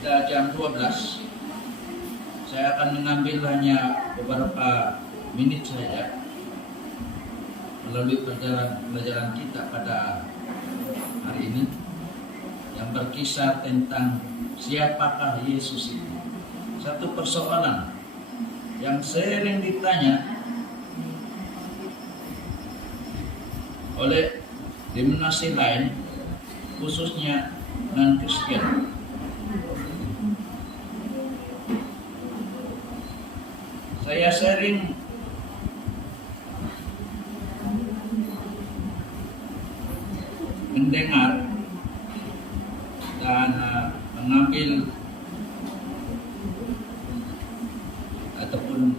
Sudah jam 12. Saya akan mengambil hanya beberapa menit saja melalui pelajaran kita pada hari ini yang berkisah tentang siapakah Yesus itu. Satu persoalan yang sering ditanya oleh denominasi lain, khususnya non-Kristen. Saya sering mendengar dan mengambil ataupun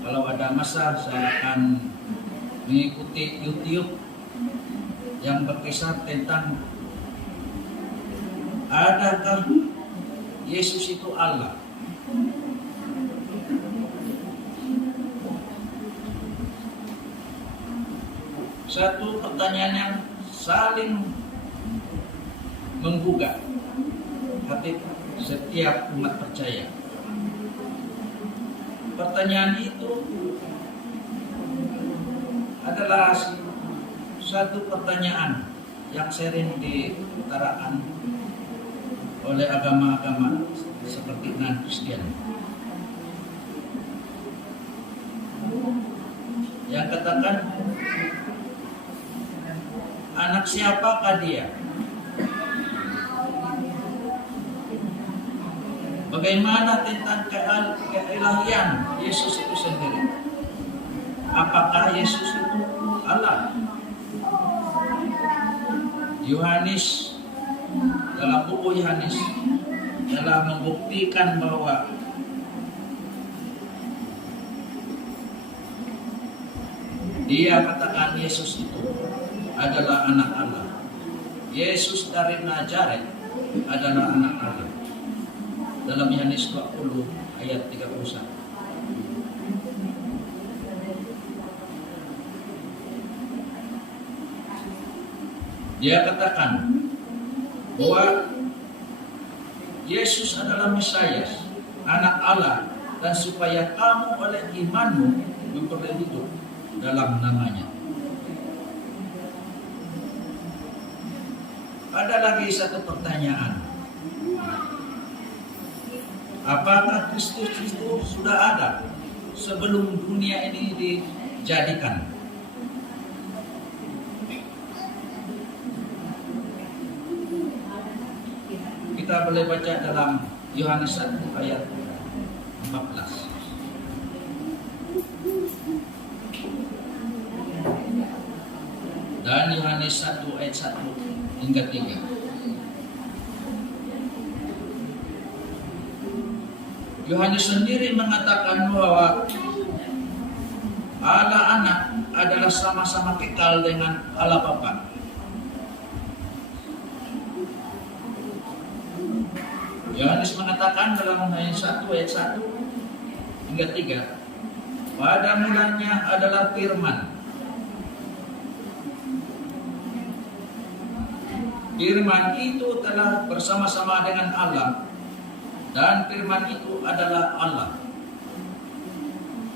kalau ada masa saya akan mengikuti YouTube yang berkisah tentang adakah Yesus itu Allah? Satu pertanyaan yang saling menggugah hati setiap umat percaya. Pertanyaan itu adalah satu pertanyaan yang sering diutarakan oleh agama-agama seperti non-Kristen yang katakan, anak siapakah dia? Bagaimana tentang keilahian Yesus itu sendiri? Apakah Yesus itu Allah? Yohanes dalam buku Yohanes telah membuktikan bahwa dia katakan Yesus itu adalah anak Allah. Yesus dari Nazaret adalah anak Allah. Dalam Yohanes 20 ayat 31. Dia katakan bahwa Yesus adalah Mesias, anak Allah, dan supaya kamu oleh imanmu memperoleh hidup dalam namanya. Ada lagi satu pertanyaan. Apakah Kristus itu sudah ada sebelum dunia ini dijadikan? Kita boleh baca dalam Yohanes 1 ayat 14. Dan Yohanes 1 ayat 1 hingga 3. Yohanes sendiri mengatakan bahwa Allah Anak adalah sama-sama kekal dengan Allah Bapa. Yohanes mengatakan dalam Yohanes 1 ayat 1 hingga 3, pada mulanya adalah Firman. Firman itu telah bersama-sama dengan Allah, dan Firman itu adalah Allah.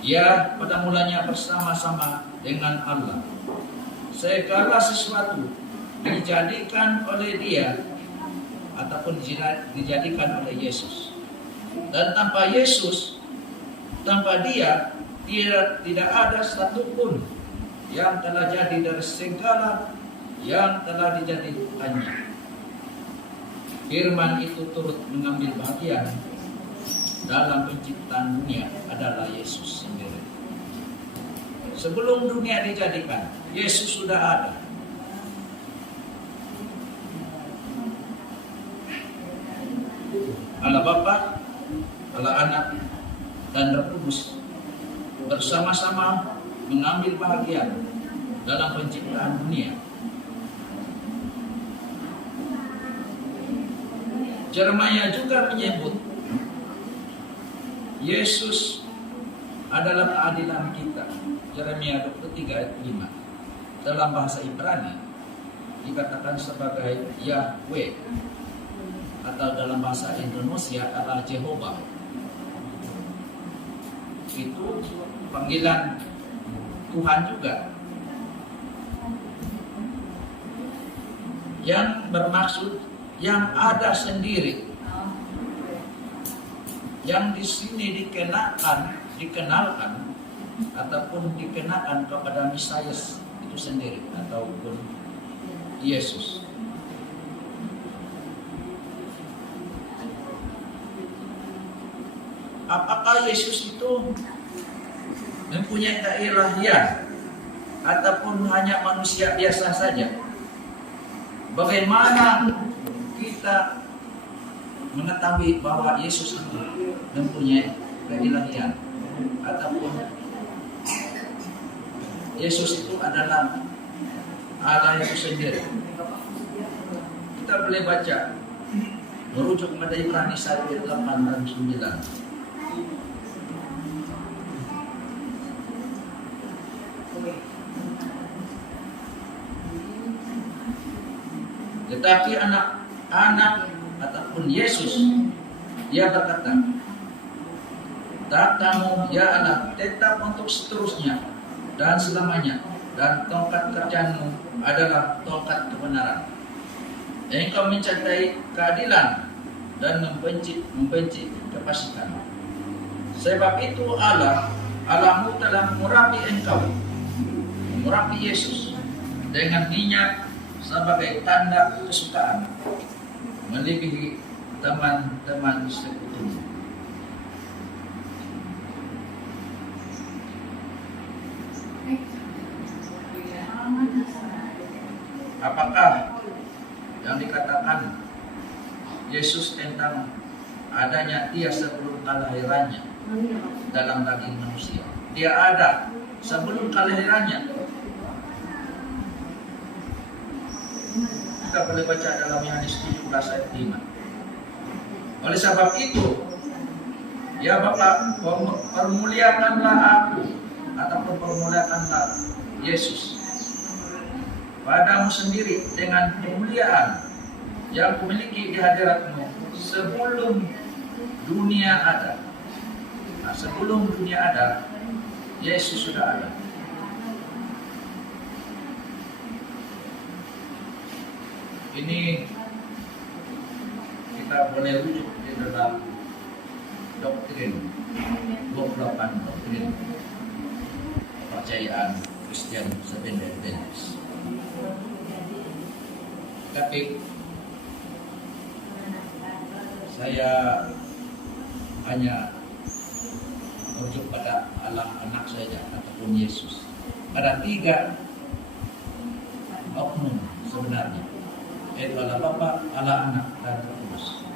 Ia pada mulanya bersama-sama dengan Allah. Segala sesuatu dijadikan oleh Dia ataupun dijadikan oleh Yesus. Dan tanpa Yesus, tanpa Dia, tidak ada satupun yang telah jadi dari segala yang telah dijadikannya. Firman itu turut mengambil bagian dalam penciptaan dunia adalah Yesus sendiri. Sebelum dunia dijadikan, Yesus sudah ada. Allah Bapa, Allah Anak, dan Roh Kudus bersama-sama mengambil bagian dalam penciptaan dunia. Yeremia juga menyebut Yesus adalah keadilan kita. Yeremia 23 ayat 5. dalam bahasa Ibrani dikatakan sebagai Yahweh, atau dalam bahasa Indonesia adalah Jehovah. Itu panggilan Tuhan juga, yang bermaksud yang ada sendiri, yang di sini dikenalkan ataupun dikenakan kepada Mesias itu sendiri ataupun Yesus. Apakah Yesus itu mempunyai keilahian ataupun hanya manusia biasa saja? Bagaimana kita mengetahui bahwa Yesus itu mempunyai keilahian ataupun Yesus itu adalah Allah itu sendiri? Kita boleh baca merujuk kepada Ibrani 1 ayat 8 dan 9. Tetapi anak-anak ataupun Yesus, dia berkata, "Tahtamu ya Allah tetap untuk seterusnya dan selamanya, dan tongkat kerjaanmu adalah tongkat kebenaran. Engkau mencintai keadilan dan membenci kefasikan. Sebab itu Allahmu telah mengurapi engkau, mengurapi Yesus dengan minyak sebagai tanda kesukaan, melebihi teman-teman sekutumu." Apakah yang dikatakan Yesus tentang adanya dia sebelum kelahirannya dalam daging manusia? Dia ada sebelum kelahirannya. Kita boleh baca dalam Yohanes 17 ayat 5. Oleh sebab itu, ya Bapa, permuliakanlah aku ataupun permuliakanlah Yesus padamu sendiri dengan kemuliaan yang kumiliki di hadiratmu sebelum dunia ada. Nah, sebelum dunia ada, Yesus sudah ada. Ini kita boleh rujuk di dalam doktrin 28 doktrin kepercayaan Kristen Seventh-day. Tapi saya hanya merujuk pada Allah anak saja ataupun Yesus. Ada 3 oknum sebenarnya, yaitu Allah Bapa, Allah Anak, dan Roh Kudus.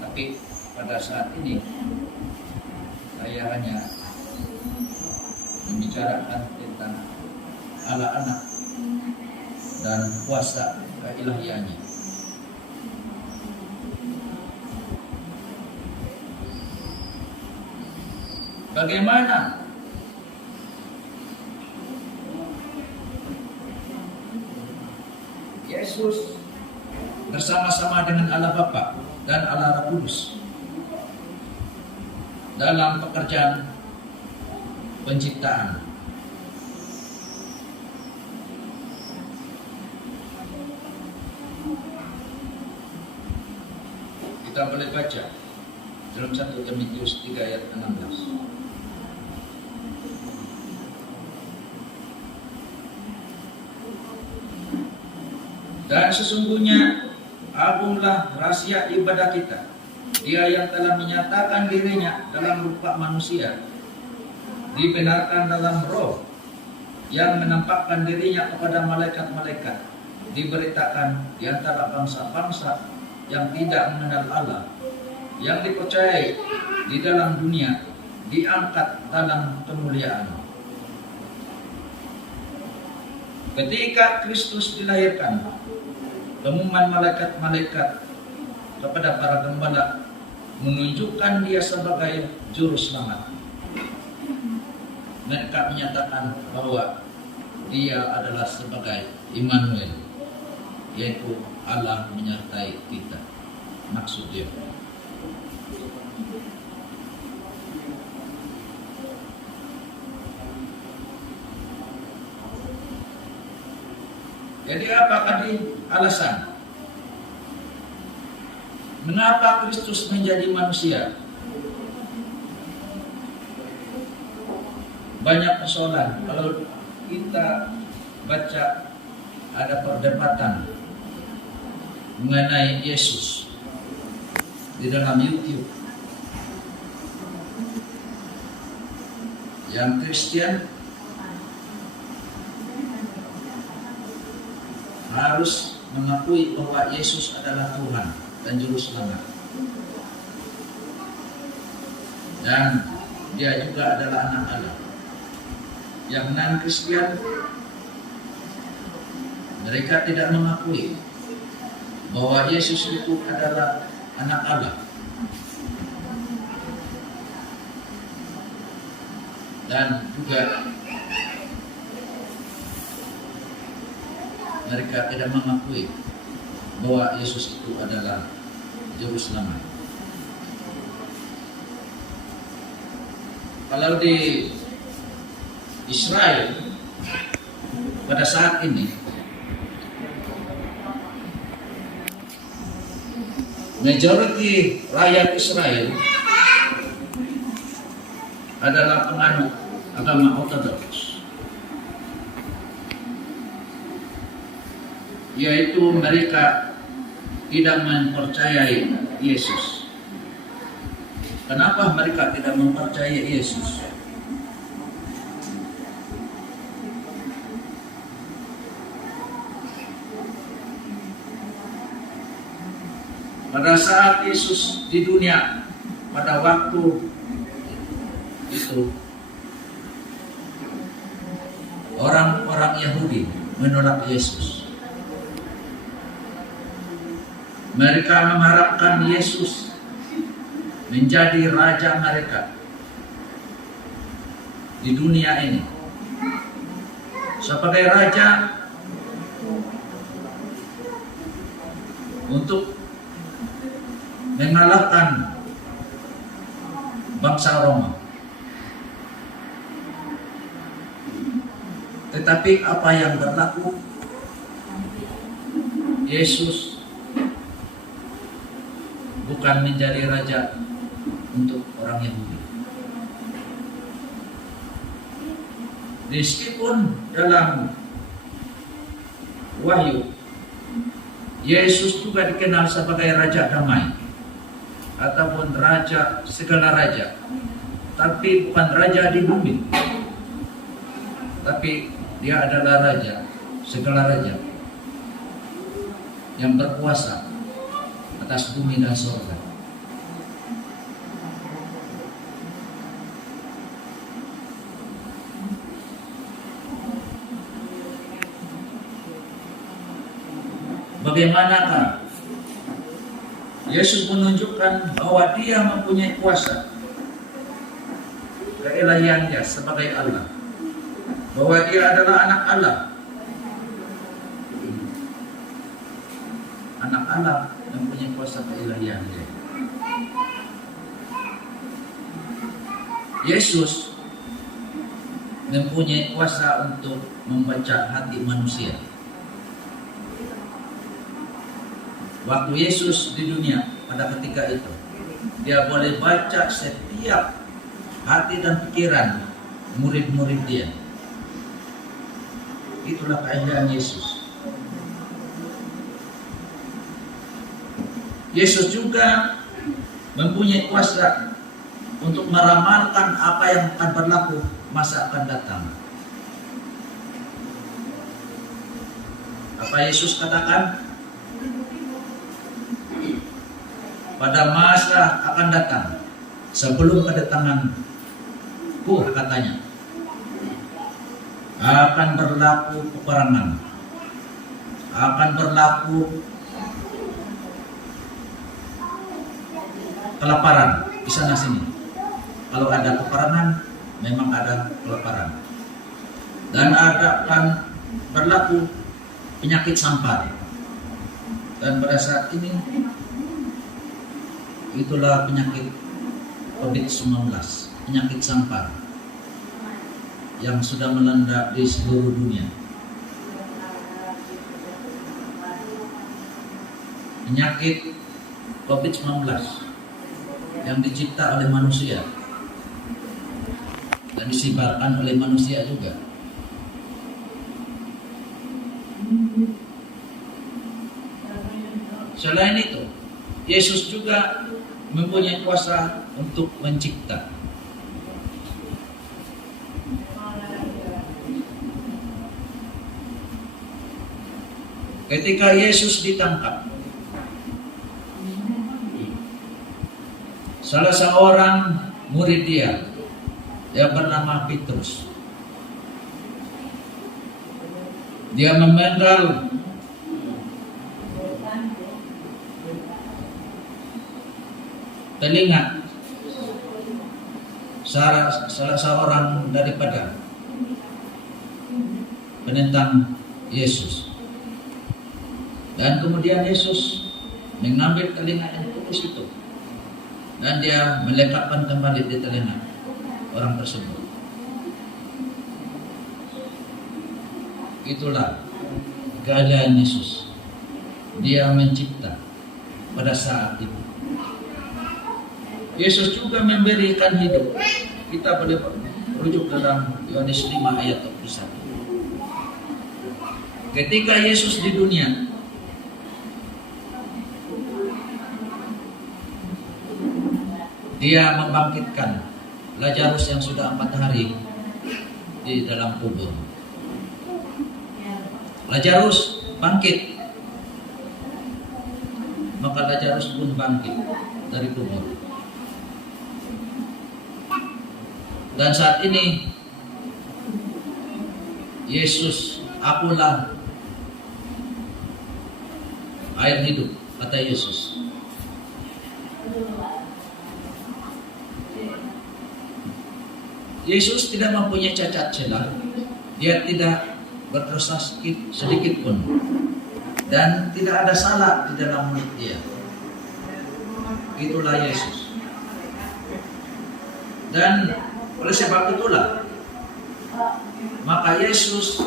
Tapi pada saat ini saya hanya membicarakan tentang Allah Anak dan kuasa keilahiannya. Bagaimana Yesus bersama-sama dengan Allah Bapa dan Allah Roh Kudus dalam pekerjaan penciptaan? Kita boleh baca dalam 1 Timotius 3 ayat 16. Dan sesungguhnya agunglah rahasia ibadah kita, Dia yang telah menyatakan dirinya dalam rupa manusia, dibenarkan dalam roh, yang menampakkan dirinya kepada malaikat-malaikat, diberitakan di antara bangsa-bangsa yang tidak mengenal Allah, yang dipercayai di dalam dunia, diangkat dalam kemuliaan. Ketika Kristus dilahirkan, pengumuman malaikat-malaikat kepada para gembala menunjukkan dia sebagai juru selamat. Mereka menyatakan bahwa Dia adalah sebagai Immanuel, yaitu Allah menyertai kita. Maksud dia. Jadi apa tadi alasan? Mengapa Kristus menjadi manusia? Banyak persoalan. Kalau kita baca ada perdebatan mengenai Yesus di dalam YouTube. Yang Kristen harus mengakui bahwa Yesus adalah Tuhan dan Juru Selamat. Dan dia juga adalah anak Allah. Yang non-Kristen, mereka tidak mengakui bahwa Yesus itu adalah anak Allah. Dan juga mereka tidak mengakui bahwa Yesus itu adalah Juru Selamat. Kalau di Israel pada saat ini majority rakyat Israel adalah penganut agama Ortodoks, yaitu mereka tidak mempercayai Yesus. Kenapa mereka tidak mempercayai Yesus? Pada saat Yesus di dunia, pada waktu itu, orang-orang Yahudi menolak Yesus. Mereka mengharapkan Yesus menjadi raja mereka di dunia ini. Sebagai raja untuk mengalahkan bangsa Roma. Tetapi apa yang berlaku? Yesus bukan menjadi raja untuk orang Yahudi. Meskipun dalam Wahyu Yesus juga dikenal sebagai Raja Damai ataupun Raja segala raja, tapi bukan raja di bumi, tapi dia adalah Raja segala raja yang berkuasa atas bumi dan surga. Bagaimanakah Yesus menunjukkan bahwa dia mempunyai kuasa, keilahian dia sebagai Allah, bahwa dia adalah anak Allah. Anak Allah mempunyai kuasa keilahian dia. Yesus mempunyai kuasa untuk membaca hati manusia. Waktu Yesus di dunia pada ketika itu, dia boleh baca setiap hati dan pikiran murid-murid dia. Itulah keindahan Yesus. Yesus juga mempunyai kuasa untuk meramalkan apa yang akan berlaku masa akan datang. Apa Yesus katakan? Pada masa akan datang, sebelum kedatanganku, katanya, akan berlaku peperangan, akan berlaku kelaparan di sana sini. Kalau ada peperangan, memang ada kelaparan. dan akan berlaku penyakit sampar. Dan pada saat ini itulah penyakit COVID-19, penyakit sampar yang sudah melanda di seluruh dunia. Penyakit COVID-19 yang dicipta oleh manusia dan disebarkan oleh manusia juga. Selain itu, Yesus juga mempunyai kuasa untuk mencipta. Ketika Yesus ditangkap, salah seorang murid dia yang bernama Petrus, dia memenggal telinga salah seorang daripada penentang Yesus. Dan kemudian Yesus mengambil telinga yang putus itu dan dia melekatkan kembali di telinga orang tersebut. Itulah keadaan Yesus. Dia mencipta pada saat itu. Yesus juga memberikan hidup. Kita boleh merujuk dalam Yohanes 5 ayat 21. Ketika Yesus di dunia, dia membangkitkan Lazarus yang sudah 4 hari di dalam kubur. Lazarus bangkit, maka Lazarus pun bangkit dari kubur. Dan saat ini Yesus, akulah air hidup, kata Yesus. Yesus tidak mempunyai cacat celah. Dia tidak berdosa sedikit pun. Dan tidak ada salah di dalam mulut dia. Itulah Yesus. Dan oleh sebab itulah maka Yesus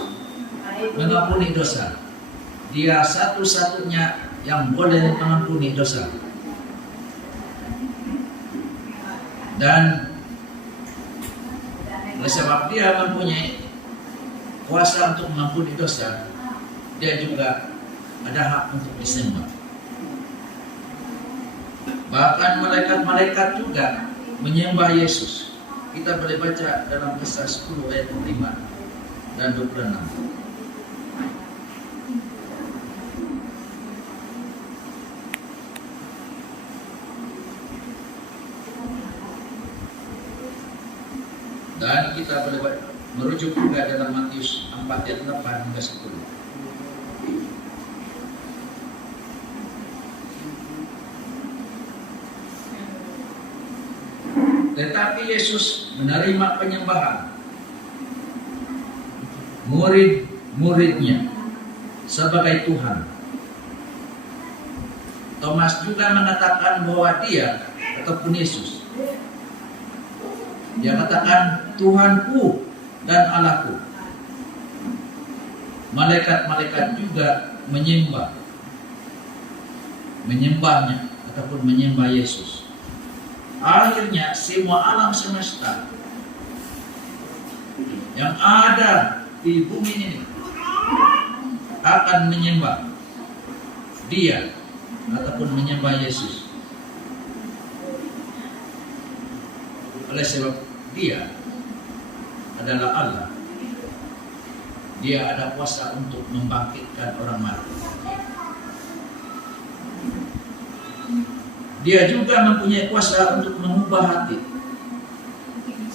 mengampuni dosa. Dia satu-satunya yang boleh mengampuni dosa. Dan oleh sebab dia mempunyai kuasa untuk mengampuni dosa, dia juga ada hak untuk disembah. Bahkan malaikat-malaikat juga menyembah Yesus. Kita boleh baca dalam Kisah 10 ayat 5 dan 26. Dan kita boleh merujuk juga dalam Matius 4 ayat 8 hingga 10. Tetapi Yesus menerima penyembahan murid-muridnya sebagai Tuhan. Thomas juga mengatakan bahwa dia ataupun Yesus, dia katakan Tuhanku dan Allahku. Malaikat-malaikat juga menyembahnya ataupun menyembah Yesus. Akhirnya semua alam semesta yang ada di bumi ini akan menyembah dia ataupun menyembah Yesus. Oleh sebab dia adalah Allah. Dia ada kuasa untuk membangkitkan orang mati. Dia juga mempunyai kuasa untuk mengubah hati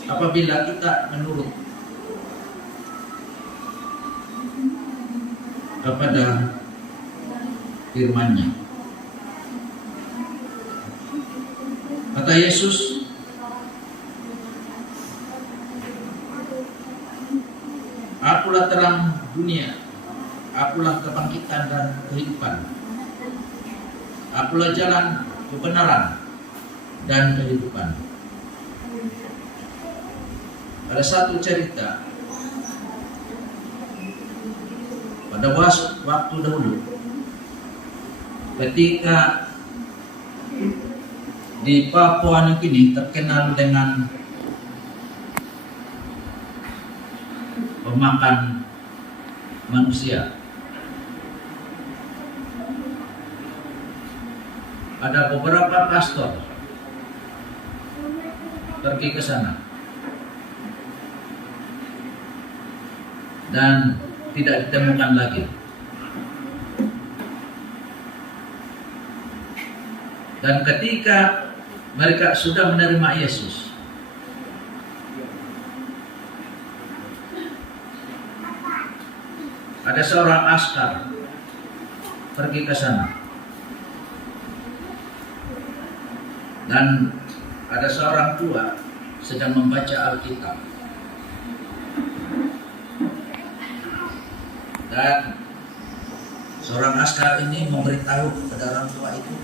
apabila kita menurut kepada firman-Nya. Kata Yesus, Aku Akulah terang dunia, akulah kebangkitan dan kehidupan. Akulah jalan, kebenaran, dan kehidupan. Ada satu cerita pada waktu dahulu, ketika di Papua Nugini terkenal dengan pemakan manusia. Ada beberapa pastor pergi ke sana dan tidak ditemukan lagi. Dan ketika mereka sudah menerima Yesus, ada seorang askar pergi ke sana dan ada seorang tua sedang membaca Alkitab, dan seorang askar ini memberitahu kepada orang tua itu,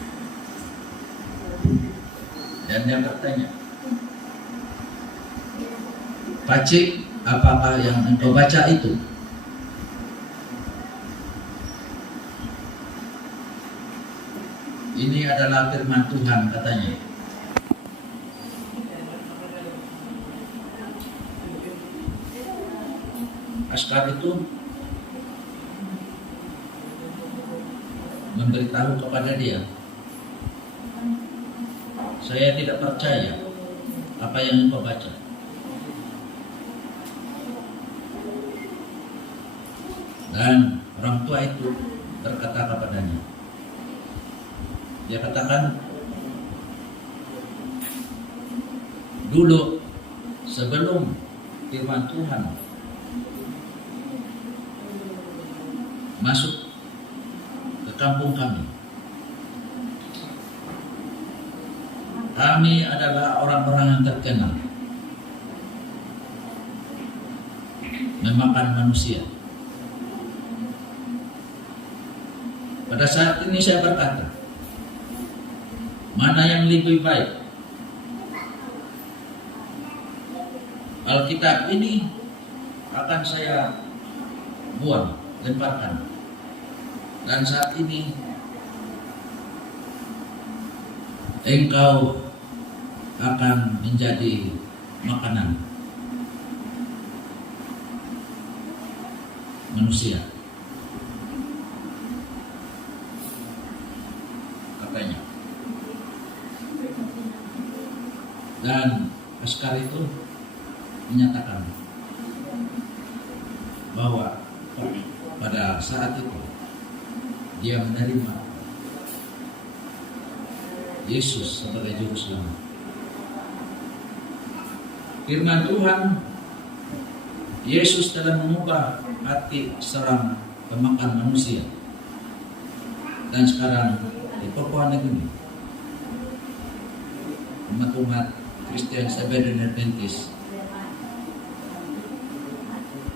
dan dia bertanya, "Pakcik, apakah yang engkau baca itu?" "Ini adalah firman Tuhan," katanya. Askar itu memberitahu kepada dia, "Saya tidak percaya apa yang engkau baca." Dan orang tua itu berkata kepadanya, dia katakan, "Dulu sebelum firman Tuhan masuk ke kampung kami, kami adalah orang-orang yang terkenal memakan manusia. Pada saat ini saya berkata, mana yang lebih baik? Alkitab ini akan saya buang, lemparkan. Dan saat ini engkau akan menjadi makanan manusia," katanya. Dan askar itu menyatakan bahwa pada saat itu dia menerima Yesus sebagai juru selamat. Firman Tuhan, Yesus telah mengubah hati seorang pemakan manusia. Dan sekarang di Papua Nugini, umat Kristen Seventh-day Adventist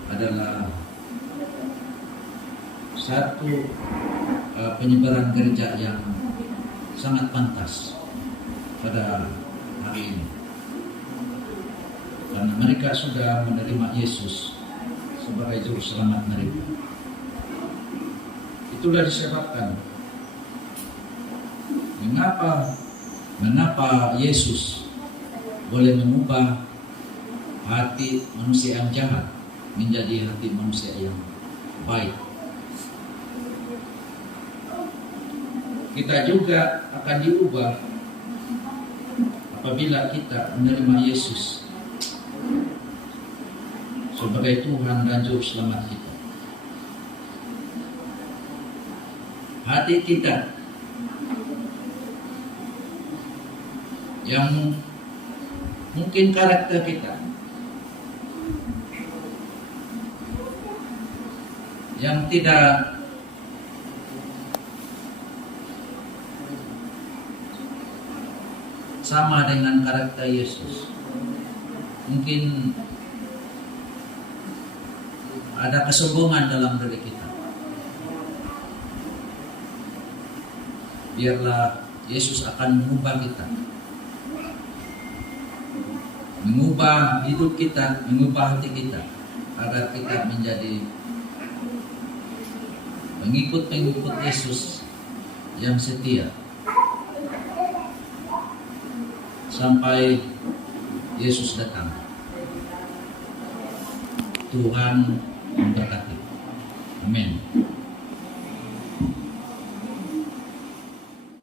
adalah satu penyebaran gereja yang sangat pantas pada hari ini, karena mereka sudah menerima Yesus sebagai juru selamat mereka. Itulah disebabkan mengapa Yesus boleh mengubah hati manusia yang jahat menjadi hati manusia yang baik. Kita juga akan diubah apabila kita menerima Yesus sebagai Tuhan dan Juru Selamat kita. Hati kita yang mungkin karakter kita yang tidak sama dengan karakter Yesus, mungkin ada kesombongan dalam diri kita. Biarlah Yesus akan mengubah kita, mengubah hidup kita, mengubah hati kita, agar kita menjadi pengikut-pengikut Yesus yang setia sampai Yesus datang. Tuhan memberkati. Amin.